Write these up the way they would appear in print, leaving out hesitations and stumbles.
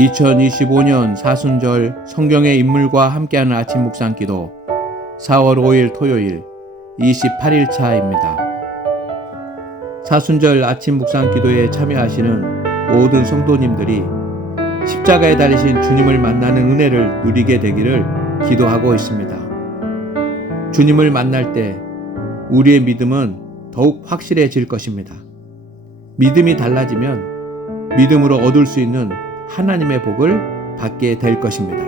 2025년 사순절 성경의 인물과 함께하는 아침 묵상기도 4월 5일 토요일 28일차입니다. 사순절 아침 묵상기도에 참여하시는 모든 성도님들이 십자가에 달리신 주님을 만나는 은혜를 누리게 되기를 기도하고 있습니다. 주님을 만날 때 우리의 믿음은 더욱 확실해질 것입니다. 믿음이 달라지면 믿음으로 얻을 수 있는 하나님의 복을 받게 될 것입니다.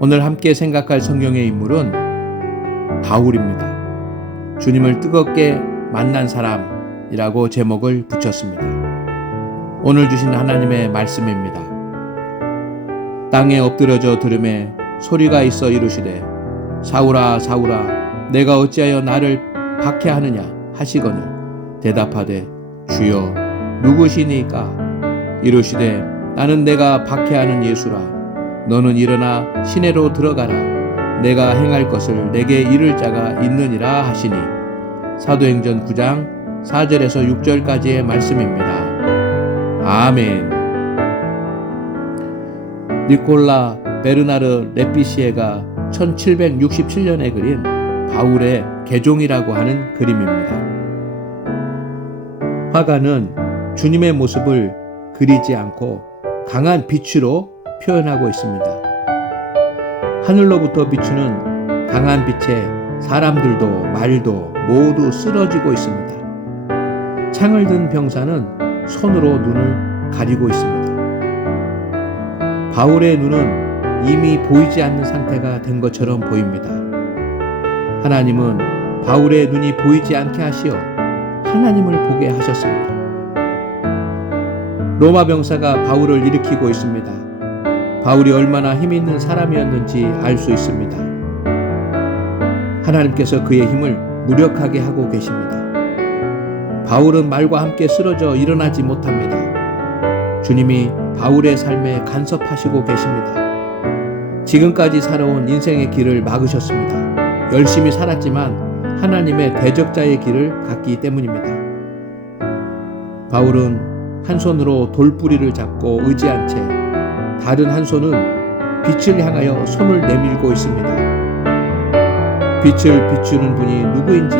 오늘 함께 생각할 성경의 인물은 바울입니다. 주님을 뜨겁게 만난 사람이라고 제목을 붙였습니다. 오늘 주신 하나님의 말씀입니다. 땅에 엎드려져 들음에 소리가 있어 이르시되 사울아 사울아 내가 어찌하여 나를 박해하느냐 하시거늘 대답하되 주여 누구시니까 이르시되 나는 내가 박해하는 예수라. 너는 일어나 시내로 들어가라. 내가 행할 것을 내게 이를 자가 있느니라 하시니. 사도행전 9장 4절에서 6절까지의 말씀입니다. 아멘. 니콜라 베르나르 레피시에가 1767년에 그린 바울의 개종이라고 하는 그림입니다. 화가는 주님의 모습을 그리지 않고 강한 빛으로 표현하고 있습니다. 하늘로부터 비추는 강한 빛에 사람들도 말도 모두 쓰러지고 있습니다. 창을 든 병사는 손으로 눈을 가리고 있습니다. 바울의 눈은 이미 보이지 않는 상태가 된 것처럼 보입니다. 하나님은 바울의 눈이 보이지 않게 하시어 하나님을 보게 하셨습니다. 로마 병사가 바울을 일으키고 있습니다. 바울이 얼마나 힘있는 사람이었는지 알 수 있습니다. 하나님께서 그의 힘을 무력하게 하고 계십니다. 바울은 말과 함께 쓰러져 일어나지 못합니다. 주님이 바울의 삶에 간섭하시고 계십니다. 지금까지 살아온 인생의 길을 막으셨습니다. 열심히 살았지만 하나님의 대적자의 길을 갔기 때문입니다. 바울은 한 손으로 돌뿌리를 잡고 의지한 채 다른 한 손은 빛을 향하여 손을 내밀고 있습니다. 빛을 비추는 분이 누구인지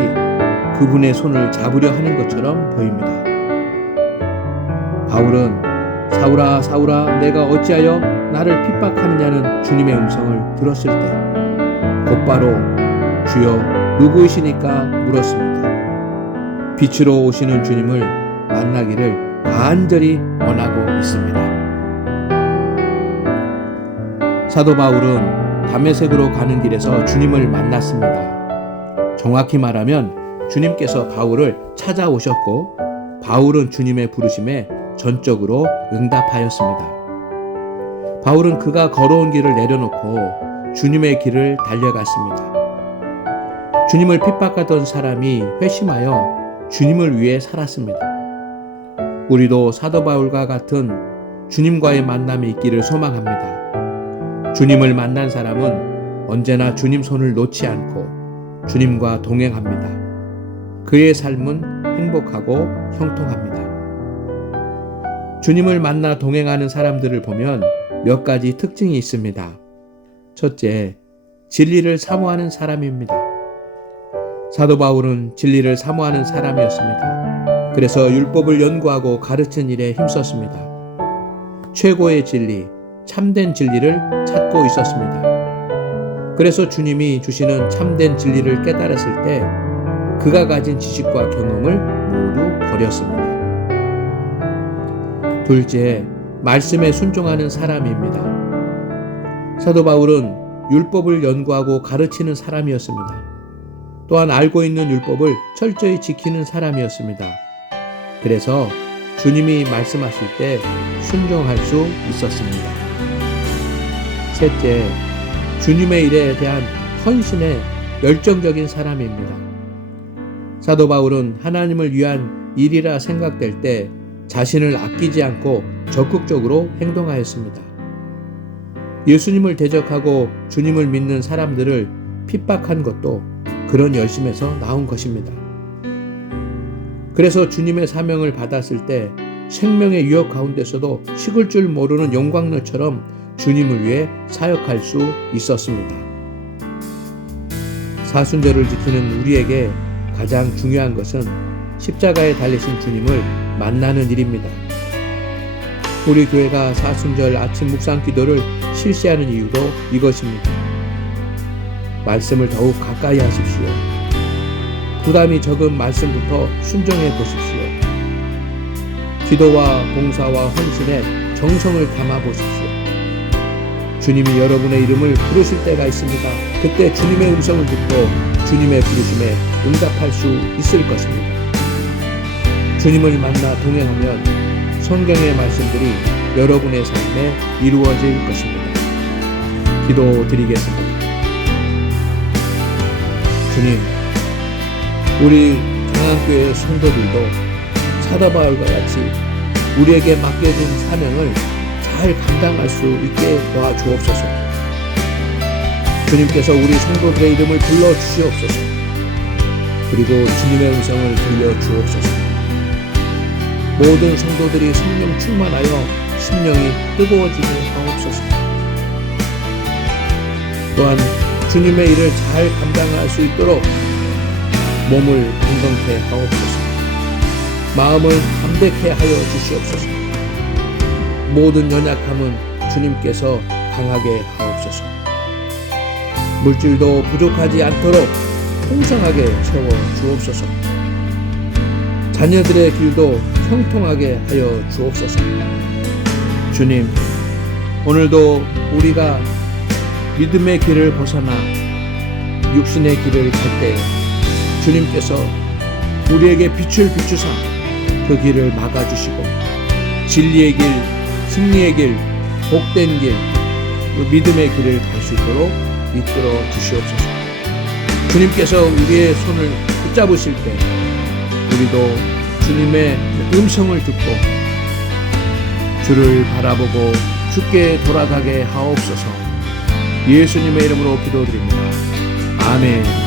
그분의 손을 잡으려 하는 것처럼 보입니다. 바울은 사울아 사울아 내가 어찌하여 나를 핍박하느냐는 주님의 음성을 들었을 때 곧바로 주여 누구이시니까 물었습니다. 빛으로 오시는 주님을 만나기를 간절히 원하고 있습니다. 사도 바울은 다메섹으로 가는 길에서 주님을 만났습니다. 정확히 말하면 주님께서 바울을 찾아오셨고 바울은 주님의 부르심에 전적으로 응답하였습니다. 바울은 그가 걸어온 길을 내려놓고 주님의 길을 달려갔습니다. 주님을 핍박하던 사람이 회심하여 주님을 위해 살았습니다. 우리도 사도 바울과 같은 주님과의 만남이 있기를 소망합니다. 주님을 만난 사람은 언제나 주님 손을 놓지 않고 주님과 동행합니다. 그의 삶은 행복하고 형통합니다. 주님을 만나 동행하는 사람들을 보면 몇 가지 특징이 있습니다. 첫째, 진리를 사모하는 사람입니다. 사도 바울은 진리를 사모하는 사람이었습니다. 그래서 율법을 연구하고 가르친 일에 힘썼습니다. 최고의 진리, 참된 진리를 찾고 있었습니다. 그래서 주님이 주시는 참된 진리를 깨달았을 때 그가 가진 지식과 경험을 모두 버렸습니다. 둘째, 말씀에 순종하는 사람입니다. 사도 바울은 율법을 연구하고 가르치는 사람이었습니다. 또한 알고 있는 율법을 철저히 지키는 사람이었습니다. 그래서 주님이 말씀하실 때 순종할 수 있었습니다. 셋째, 주님의 일에 대한 헌신에 열정적인 사람입니다. 사도 바울은 하나님을 위한 일이라 생각될 때 자신을 아끼지 않고 적극적으로 행동하였습니다. 예수님을 대적하고 주님을 믿는 사람들을 핍박한 것도 그런 열심에서 나온 것입니다. 그래서 주님의 사명을 받았을 때 생명의 유혹 가운데서도 식을 줄 모르는 용광로처럼 주님을 위해 사역할 수 있었습니다. 사순절을 지키는 우리에게 가장 중요한 것은 십자가에 달리신 주님을 만나는 일입니다. 우리 교회가 사순절 아침 묵상 기도를 실시하는 이유도 이것입니다. 말씀을 더욱 가까이 하십시오. 부담이 적은 말씀부터 순종해 보십시오. 기도와 봉사와 헌신에 정성을 담아 보십시오. 주님이 여러분의 이름을 부르실 때가 있습니다. 그때 주님의 음성을 듣고 주님의 부르심에 응답할 수 있을 것입니다. 주님을 만나 동행하면 성경의 말씀들이 여러분의 삶에 이루어질 것입니다. 기도드리겠습니다. 주님, 우리 강한교회 성도들도 사도 바울과 같이 우리에게 맡겨진 사명을 잘 감당할 수 있게 도와주옵소서. 주님께서 우리 성도들의 이름을 불러주시옵소서. 그리고 주님의 음성을 들려주옵소서. 모든 성도들이 성령 충만하여 심령이 뜨거워지게 하옵소서. 또한 주님의 일을 잘 감당할 수 있도록 몸을 건강케 하옵소서. 마음을 담백해 하여 주시옵소서. 모든 연약함은 주님께서 강하게 하옵소서. 물질도 부족하지 않도록 풍성하게 채워 주옵소서. 자녀들의 길도 형통하게 하여 주옵소서. 주님, 오늘도 우리가 믿음의 길을 벗어나 육신의 길을 갈 때 주님께서 우리에게 빛을 비추사 그 길을 막아주시고 진리의 길, 승리의 길, 복된 길, 그 믿음의 길을 갈 수 있도록 이끌어 주시옵소서. 주님께서 우리의 손을 붙잡으실 때 우리도 주님의 음성을 듣고 주를 바라보고 주께 돌아가게 하옵소서. 예수님의 이름으로 기도드립니다. 아멘.